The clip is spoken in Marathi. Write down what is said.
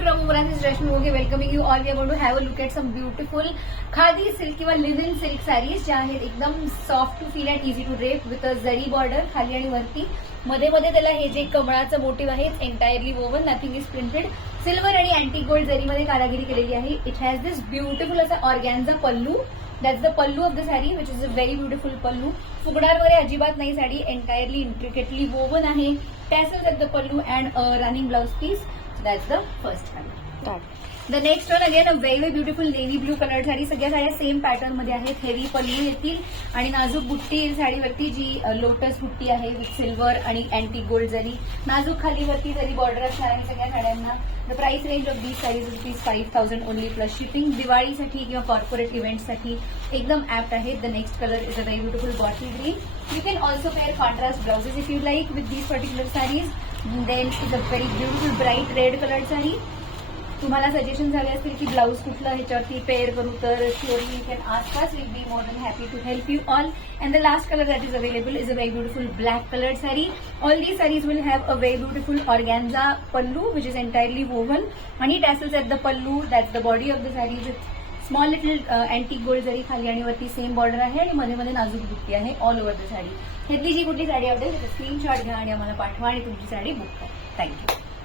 to Ramu Marathi Rashmi Moge welcoming you all. We are going to have a look at some beautiful khadi silk किंवा लिनन सिल्क sarees ज्या आहेत एकदम soft to feel and easy to drape with a zari border खाली आणि वरती. मध्ये मध्ये त्याला हे जे कमळाचं मोटिव्ह आहे entirely woven, nothing is printed. Silver आणि अँटिक गोल्ड जरीमध्ये कारागिरी केलेली आहे. इट हॅज दिस ब्युटिफुल असा organza pallu. That's the pallu of the sari which is a very beautiful पल्लू. फुगणार वगैरे अजिबात नाही साडी, एंटायरली इंट्रिकेटली वोवन आहे. Tassels at the pallu and running blouse piece. That's the first color. The next one again a very beautiful navy blue color sari. सगळ्या साड्या सेम पॅटर्न मध्ये आहेत. हेवी पल्लू येतील आणि नाजूक बुट्टी साडीवरती जी लोटस बुट्टी आहे विथ सिल्वर आणि अँटिक गोल्ड जरी. नाजूक खालीवरती जरी बॉर्डर असणार आहे सगळ्या साड्यांना. The price range of these sarees rupees 5000 only plus shipping. दिवाळीसाठी किंवा कॉर्पोरेट इव्हेंटसाठी एकदम ऍप्ट आहे. The next colour is a very beautiful bottle green. You can also pair contrast blouses if you like with these particular sarees. Then is a very beautiful bright red colour sari. तुम्हाला सजेशन झाले असतील की ब्लाऊज कुठलं ह्याच्यावरती पेअर करू तर surely you can ask us. Will be more than happy to help you all. And the last colour that is available is a very beautiful black colour sari. All these sarees will have a very beautiful organza pallu which is entirely woven आणि tassels at the pallu. That's the body of the sari with small little antique gold जरी खाली आणि वरती सेम बॉर्डर आहे आणि मध्ये मध्ये नाजूक बुट्टी आहे ऑल ओव्हर द साडी. ह्यातली जी कुठली साडी आवडेल त्याचा स्क्रीनशॉट घ्या आणि आम्हाला पाठवा आणि तुमची साडी बुक करा. थँक्यू.